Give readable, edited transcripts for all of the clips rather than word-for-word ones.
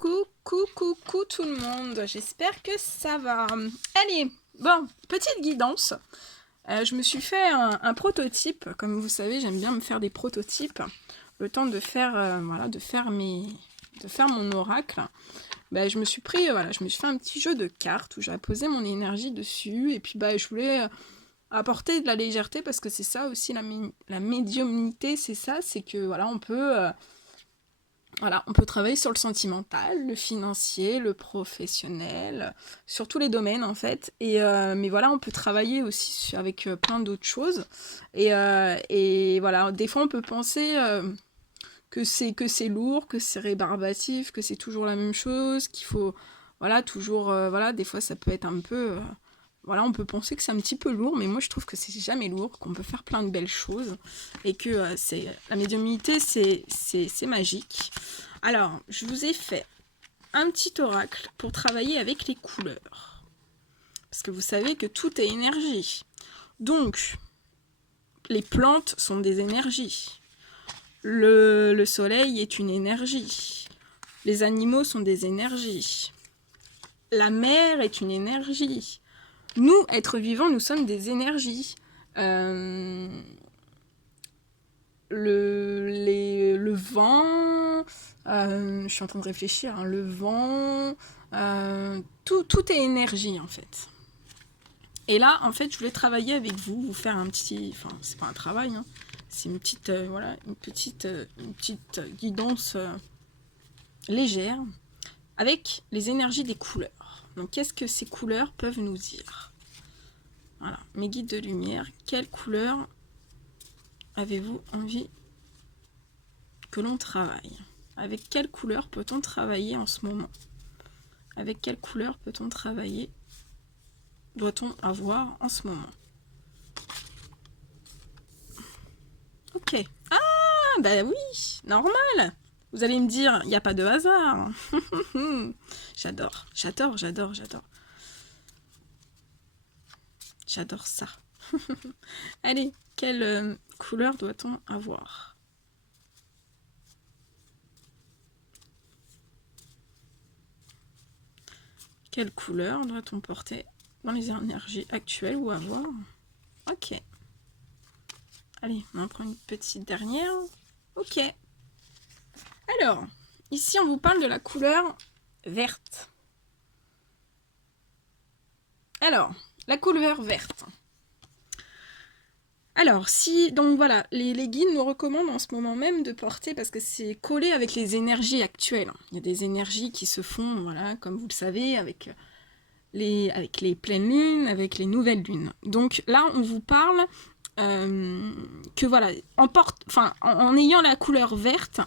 Coucou tout le monde, j'espère que ça va. Allez, bon, petite guidance. Je me suis fait un prototype, comme vous savez, j'aime bien me faire des prototypes. Le temps de faire, de faire mon oracle. Je me suis fait un petit jeu de cartes où j'ai posé mon énergie dessus et puis je voulais apporter de la légèreté parce que c'est ça aussi la médiumnité, c'est ça, c'est que voilà, on peut travailler sur le sentimental, le financier, le professionnel, sur tous les domaines en fait. Mais voilà, on peut travailler aussi avec plein d'autres choses. Et voilà, des fois on peut penser que c'est lourd, que c'est rébarbatif, que c'est toujours la même chose, qu'il faut toujours voilà, des fois ça peut être un peu voilà, on peut penser que c'est un petit peu lourd, mais moi je trouve que c'est jamais lourd, qu'on peut faire plein de belles choses et que la médiumnité c'est magique. Alors, je vous ai fait un petit oracle pour travailler avec les couleurs. Parce que vous savez que tout est énergie. Donc, les plantes sont des énergies. Le soleil est une énergie. Les animaux sont des énergies. La mer est une énergie. Nous, êtres vivants, nous sommes des énergies. Le vent, je suis en train de réfléchir, hein, le vent, tout est énergie en fait. Et là, en fait, je voulais travailler avec vous, vous faire un petit, enfin, c'est pas un travail, hein, c'est une petite, une petite guidance légère avec les énergies des couleurs. Donc, qu'est-ce que ces couleurs peuvent nous dire? Voilà, mes guides de lumière, quelles couleurs avez-vous envie que l'on travaille? Avec quelle couleur peut-on travailler en ce moment? Avec quelle couleur peut-on travailler? Doit-on avoir en ce moment? Ok. Ah, bah oui, normal. Vous allez me dire, il n'y a pas de hasard. J'adore. J'adore ça. Allez, quelle couleur doit-on avoir? Quelle couleur doit-on porter dans les énergies actuelles ou avoir? Ok. Allez, on en prend une petite dernière. Ok. Alors, ici on vous parle de la couleur verte. Alors, la couleur verte. Alors, donc voilà, les guides nous recommandent en ce moment même de porter, parce que c'est collé avec les énergies actuelles. Il y a des énergies qui se font, voilà, comme vous le savez, avec les pleines lunes, avec les nouvelles lunes. Donc là, on vous parle que voilà, en ayant la couleur verte,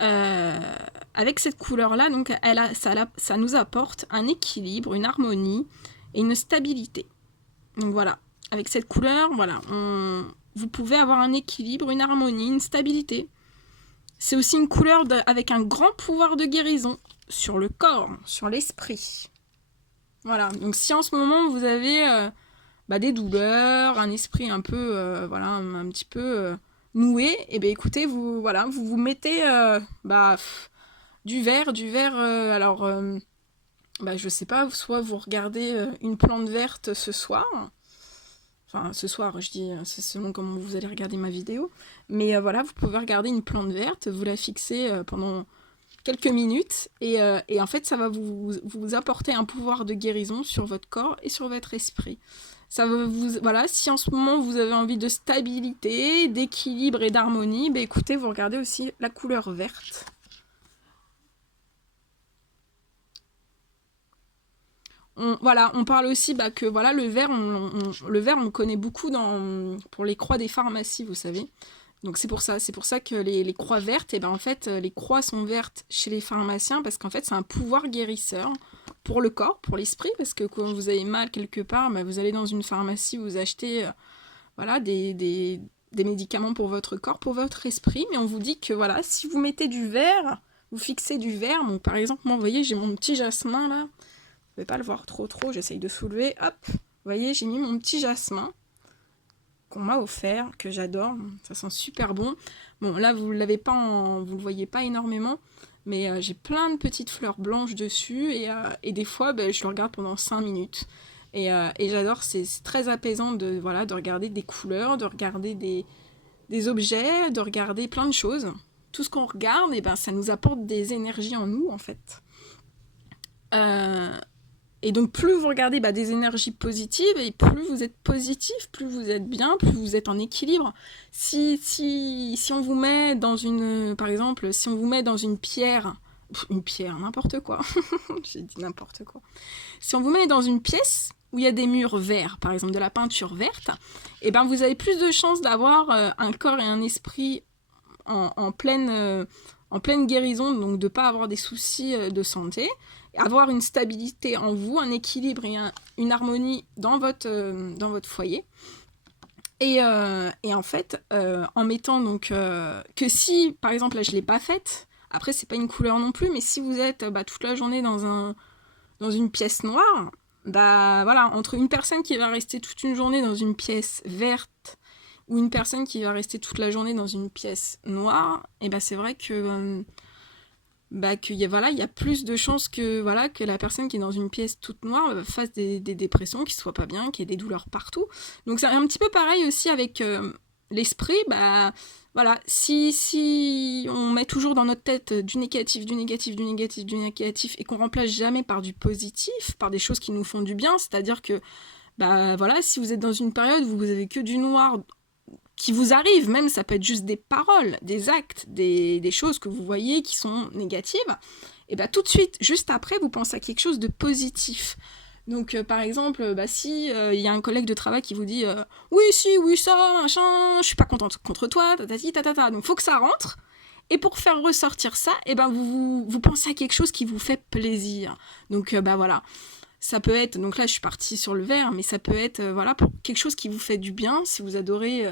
avec cette couleur-là, donc ça nous apporte un équilibre, une harmonie et une stabilité. Donc voilà, avec cette couleur, voilà, vous pouvez avoir un équilibre, une harmonie, une stabilité. C'est aussi une couleur avec un grand pouvoir de guérison sur le corps, sur l'esprit. Voilà, donc si en ce moment vous avez des douleurs, un esprit un peu, un petit peu noué, et bien écoutez, vous mettez du vert, je sais pas, soit vous regardez une plante verte ce soir, enfin ce soir je dis, c'est selon comment vous allez regarder ma vidéo, mais vous pouvez regarder une plante verte, vous la fixez pendant quelques minutes, et en fait ça va vous apporter un pouvoir de guérison sur votre corps et sur votre esprit. Ça va si en ce moment vous avez envie de stabilité, d'équilibre et d'harmonie, écoutez, vous regardez aussi la couleur verte. On parle aussi que le vert, on le connaît beaucoup pour les croix des pharmacies, vous savez. Donc c'est pour ça que les croix vertes, en fait, les croix sont vertes chez les pharmaciens parce qu'en fait c'est un pouvoir guérisseur pour le corps, pour l'esprit, parce que quand vous avez mal quelque part, vous allez dans une pharmacie, vous achetez des médicaments pour votre corps, pour votre esprit, mais on vous dit que si vous mettez du vert, vous fixez du vert, donc par exemple, moi vous voyez, j'ai mon petit jasmin là, vous ne pouvez pas le voir trop, j'essaye de soulever, hop, vous voyez, j'ai mis mon petit jasmin qu'on m'a offert, que j'adore, ça sent super bon. Bon, là, vous le voyez pas énormément, mais j'ai plein de petites fleurs blanches dessus, et des fois, je le regarde pendant 5 minutes. Et j'adore, c'est très apaisant de, voilà, de regarder des couleurs, de regarder des objets, de regarder plein de choses. Tout ce qu'on regarde, et ben, ça nous apporte des énergies en nous, en fait. Euh, et donc, plus vous regardez des énergies positives, et plus vous êtes positif, plus vous êtes bien, plus vous êtes en équilibre. Si on vous met dans une... Par exemple, si on vous met dans une pierre, n'importe quoi. J'ai dit n'importe quoi. Si on vous met dans une pièce où il y a des murs verts, par exemple de la peinture verte, et ben vous avez plus de chances d'avoir un corps et un esprit en pleine guérison, donc de ne pas avoir des soucis de santé, avoir une stabilité en vous, un équilibre et une harmonie dans votre foyer. Et en fait, en mettant donc que si, par exemple, là je ne l'ai pas faite, après c'est pas une couleur non plus, mais si vous êtes toute la journée dans une pièce noire, voilà, entre une personne qui va rester toute une journée dans une pièce verte ou une personne qui va rester toute la journée dans une pièce noire, et c'est vrai que qu'il y a, voilà, il y a plus de chances que, voilà, que la personne qui est dans une pièce toute noire fasse des dépressions, qu'il soit pas bien, qu'il y ait des douleurs partout. Donc c'est un petit peu pareil aussi avec l'esprit. Voilà, si on met toujours dans notre tête du négatif, du négatif, du négatif, du négatif, et qu'on remplace jamais par du positif, par des choses qui nous font du bien, c'est-à-dire que voilà, si vous êtes dans une période où vous avez que du noir qui vous arrive, même ça peut être juste des paroles, des actes, des choses que vous voyez qui sont négatives, et tout de suite, juste après, vous pensez à quelque chose de positif. Donc par exemple, si il y a un collègue de travail qui vous dit oui ça, machin, je suis pas contente contre toi, tatati tatata, donc faut que ça rentre. Et pour faire ressortir ça, vous pensez à quelque chose qui vous fait plaisir. Donc voilà. Ça peut être, donc là je suis partie sur le vert, mais ça peut être voilà, pour quelque chose qui vous fait du bien, si vous adorez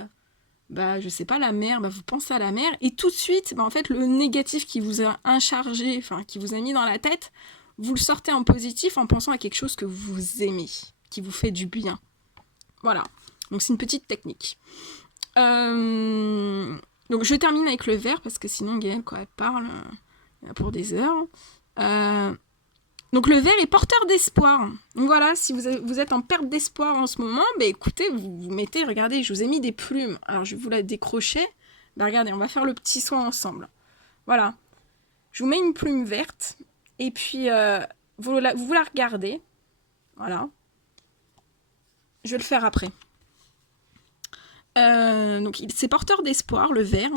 je sais pas, la mer, vous pensez à la mer, et tout de suite, en fait, le négatif qui vous a inchargé, enfin, qui vous a mis dans la tête, vous le sortez en positif en pensant à quelque chose que vous aimez, qui vous fait du bien. Voilà. Donc, c'est une petite technique. Donc, je termine avec le vert, parce que sinon, Gaëlle, quand elle parle, pour des heures. Donc le vert est porteur d'espoir. Donc voilà, si vous êtes en perte d'espoir en ce moment, écoutez, vous mettez, regardez, je vous ai mis des plumes. Alors je vais vous la décrocher. Regardez, on va faire le petit soin ensemble. Voilà. Je vous mets une plume verte. Et puis, vous la regardez. Voilà. Je vais le faire après. Donc c'est porteur d'espoir, le vert.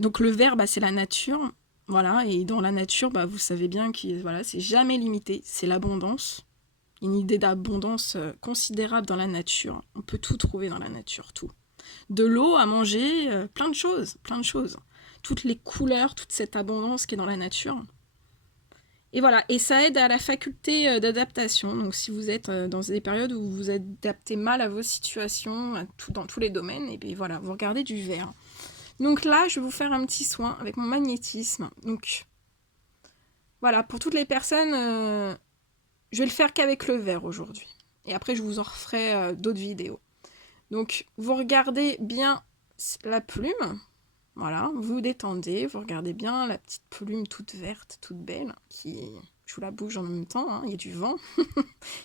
Donc le vert, c'est la nature. Voilà, et dans la nature, vous savez bien que voilà, c'est jamais limité, c'est l'abondance. Une idée d'abondance considérable dans la nature. On peut tout trouver dans la nature, tout. De l'eau à manger, plein de choses, plein de choses. Toutes les couleurs, toute cette abondance qui est dans la nature. Et voilà, et ça aide à la faculté d'adaptation. Donc si vous êtes dans des périodes où vous adaptez mal à vos situations, dans tous les domaines, et bien voilà, vous regardez du vert. Donc là, je vais vous faire un petit soin avec mon magnétisme. Donc voilà, pour toutes les personnes, je vais le faire qu'avec le vert aujourd'hui. Et après, je vous en referai d'autres vidéos. Donc, vous regardez bien la plume. Voilà, vous détendez, vous regardez bien la petite plume toute verte, toute belle, je vous la bouge en même temps, hein. Il y a du vent. Il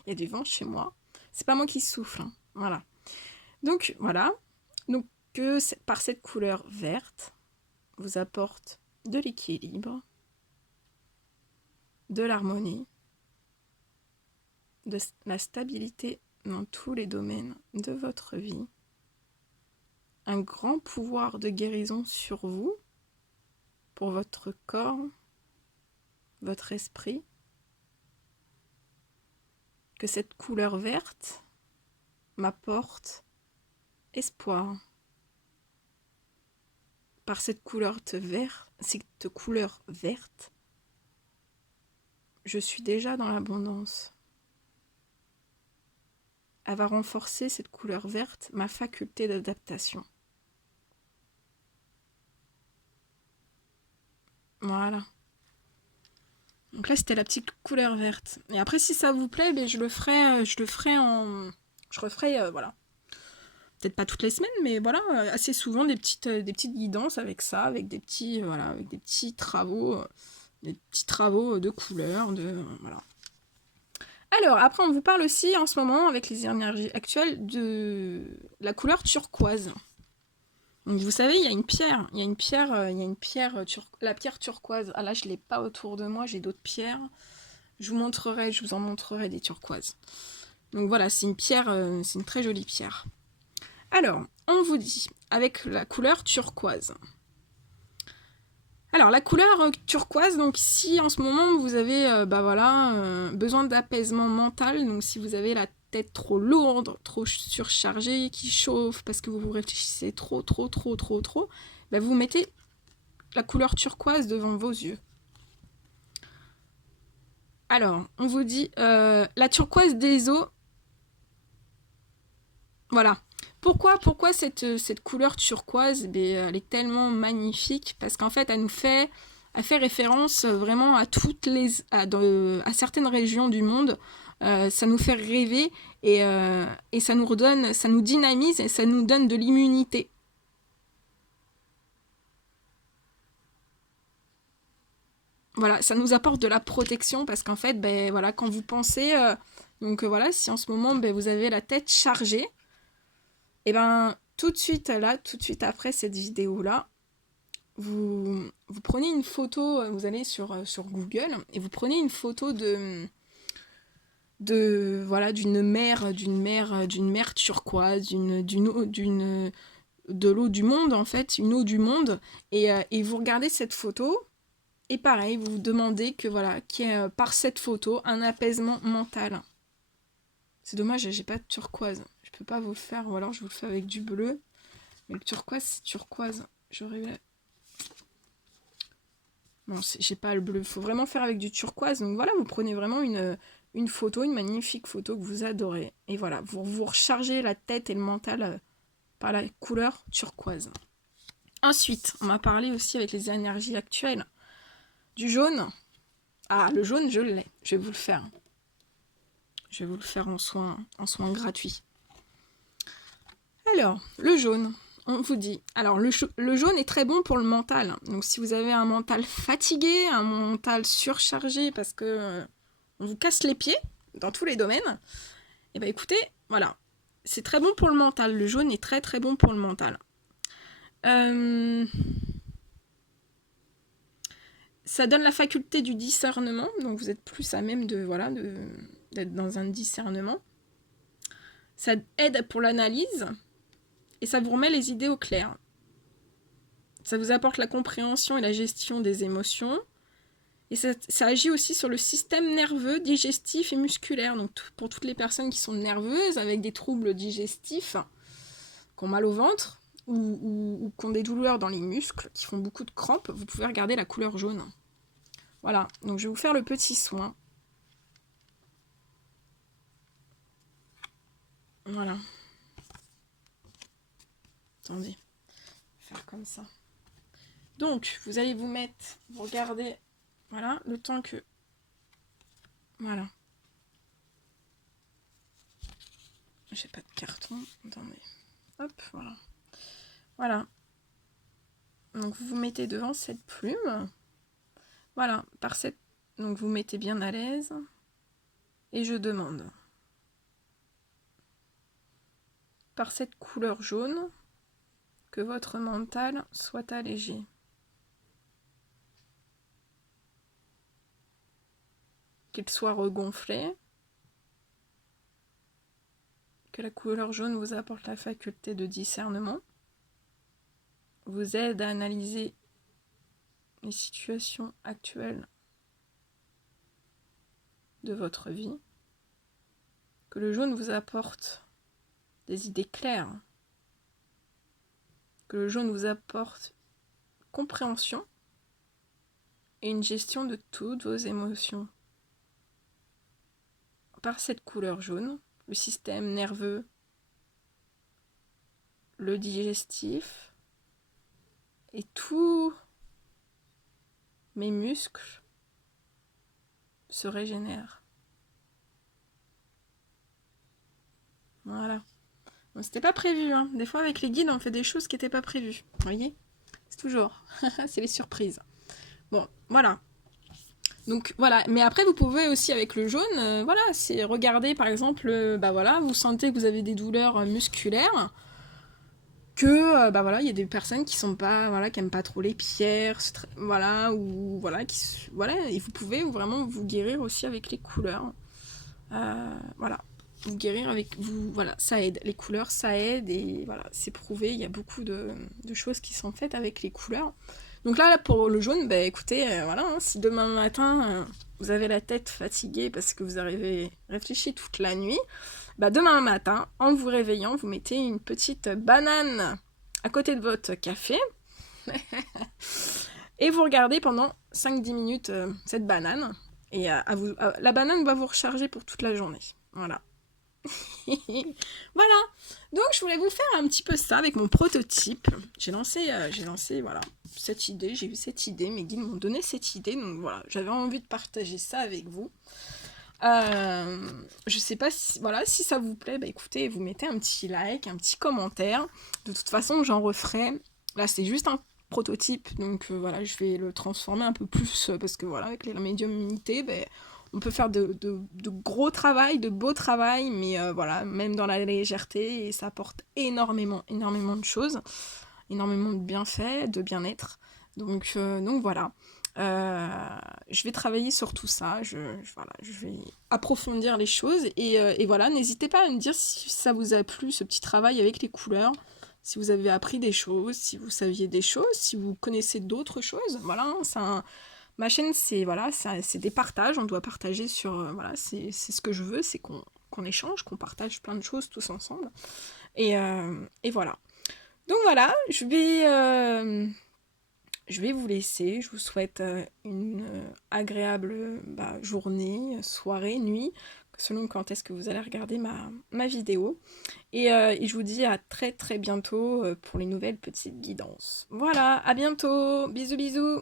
y a du vent chez moi. C'est pas moi qui souffle, hein. Voilà. Donc, voilà. Donc, que par cette couleur verte, vous apporte de l'équilibre, de l'harmonie, de la stabilité dans tous les domaines de votre vie, un grand pouvoir de guérison sur vous, pour votre corps, votre esprit, que cette couleur verte m'apporte espoir. Par cette couleur verte, je suis déjà dans l'abondance. Elle va renforcer, cette couleur verte, ma faculté d'adaptation. Voilà. Donc là, c'était la petite couleur verte. Et après, si ça vous plaît, je le ferai voilà. peut-être pas toutes les semaines, mais voilà, assez souvent des petites guidances avec ça, avec des petits, voilà, avec des petits travaux de couleurs, voilà. Alors, après, on vous parle aussi en ce moment, avec les énergies actuelles, de la couleur turquoise. Donc, vous savez, il y a une pierre, la pierre turquoise. Ah là, je l'ai pas autour de moi, j'ai d'autres pierres. Je vous en montrerai des turquoises. Donc voilà, c'est une pierre, c'est une très jolie pierre. Alors, on vous dit, avec la couleur turquoise. Alors, la couleur turquoise, donc si en ce moment vous avez besoin d'apaisement mental, donc si vous avez la tête trop lourde, trop surchargée, qui chauffe parce que vous réfléchissez trop, vous mettez la couleur turquoise devant vos yeux. Alors, on vous dit la turquoise des eaux. Voilà. Pourquoi cette couleur turquoise, elle est tellement magnifique parce qu'en fait, elle fait référence vraiment à à certaines régions du monde. Ça nous fait rêver et ça nous dynamise et ça nous donne de l'immunité. Voilà, ça nous apporte de la protection parce qu'en fait, voilà, quand vous pensez, voilà, si en ce moment vous avez la tête chargée, et tout de suite après cette vidéo là, vous prenez une photo, vous allez sur Google et vous prenez une photo voilà, d'une mer turquoise, de l'eau du monde en fait, une eau du monde, et vous regardez cette photo. Et pareil, vous vous demandez qu'il y ait par cette photo un apaisement mental. C'est dommage, j'ai pas de turquoise. Je peux pas vous le faire, ou alors je vous le fais avec du bleu. Mais le turquoise, c'est turquoise. J'aurais... Non, j'ai pas le bleu. Faut vraiment faire avec du turquoise. Donc voilà, vous prenez vraiment une photo, une magnifique photo que vous adorez. Et voilà, vous rechargez la tête et le mental par la couleur turquoise. Ensuite, on m'a parlé aussi avec les énergies actuelles. Du jaune. Ah, le jaune, je l'ai. Je vais vous le faire. Je vais vous le faire en soin gratuit. Alors, le jaune, on vous dit. Alors, le jaune est très bon pour le mental. Donc, si vous avez un mental fatigué, un mental surchargé parce que on vous casse les pieds dans tous les domaines, et écoutez, voilà. C'est très bon pour le mental. Le jaune est très très bon pour le mental. Ça donne la faculté du discernement. Donc, vous êtes plus à même d'être dans un discernement. Ça aide pour l'analyse. Et ça vous remet les idées au clair. Ça vous apporte la compréhension et la gestion des émotions. Et ça agit aussi sur le système nerveux, digestif et musculaire. Donc pour toutes les personnes qui sont nerveuses, avec des troubles digestifs, qui ont mal au ventre, ou qui ont des douleurs dans les muscles, qui font beaucoup de crampes, vous pouvez regarder la couleur jaune. Voilà, donc je vais vous faire le petit soin. Voilà. Attendez, faire comme ça. Donc, vous allez vous regardez, voilà, le temps que... Voilà. J'ai pas de carton, attendez. Hop, voilà. Voilà. Donc, vous vous mettez devant cette plume. Voilà, donc vous mettez bien à l'aise. Et je demande, par cette couleur jaune, que votre mental soit allégé. Qu'il soit regonflé. Que la couleur jaune vous apporte la faculté de discernement. Vous aide à analyser les situations actuelles de votre vie. Que le jaune vous apporte des idées claires. Que le jaune vous apporte compréhension et une gestion de toutes vos émotions. Par cette couleur jaune, le système nerveux, le digestif et tous mes muscles se régénèrent. Voilà. Bon, c'était pas prévu, hein. Des fois, avec les guides, on fait des choses qui n'étaient pas prévues. Vous voyez? C'est toujours. C'est les surprises. Bon, voilà. Donc voilà, mais après vous pouvez aussi avec le jaune, voilà, c'est regarder par exemple, bah voilà, vous sentez que vous avez des douleurs musculaires, que bah voilà, il y a des personnes qui sont pas, voilà, qui aiment pas trop les pierres, voilà, ou voilà, voilà, et vous pouvez vraiment vous guérir aussi avec les couleurs, voilà, vous guérir avec vous, voilà, ça aide, les couleurs ça aide et voilà, c'est prouvé, il y a beaucoup de choses qui sont faites avec les couleurs. Donc là, pour le jaune, bah écoutez, voilà, hein, si demain matin vous avez la tête fatiguée parce que vous avez réfléchi toute la nuit, bah demain matin, en vous réveillant, vous mettez une petite banane à côté de votre café et vous regardez pendant 5-10 minutes cette banane. Et la banane va vous recharger pour toute la journée. Voilà. Voilà. Donc je voulais vous faire un petit peu ça avec mon prototype. J'ai lancé voilà, cette idée. J'ai eu cette idée. Mes guides m'ont donné cette idée. Donc voilà, j'avais envie de partager ça avec vous. Je sais pas si, voilà, si ça vous plaît, bah écoutez, vous mettez un petit like, un petit commentaire. De toute façon, j'en referai. Là, c'est juste un prototype, donc voilà, je vais le transformer un peu plus parce que voilà, avec la médiumnité, bah, on peut faire de gros travail, de beau travail, mais voilà, même dans la légèreté, et ça apporte énormément de choses, énormément de bienfaits, de bien-être. Donc voilà. Je vais travailler sur tout ça, voilà, je vais approfondir les choses et voilà, n'hésitez pas à me dire si ça vous a plu ce petit travail avec les couleurs, si vous avez appris des choses, si vous saviez des choses, si vous connaissez d'autres choses. Voilà, ma chaîne c'est voilà, c'est des partages, on doit partager sur voilà, c'est ce que je veux, c'est qu'on échange, qu'on partage plein de choses tous ensemble et voilà. Donc voilà, je vais vous laisser, je vous souhaite une agréable journée, soirée, nuit, selon quand est-ce que vous allez regarder ma vidéo. Et je vous dis à très très bientôt pour les nouvelles petites guidances. Voilà, à bientôt, bisous bisous.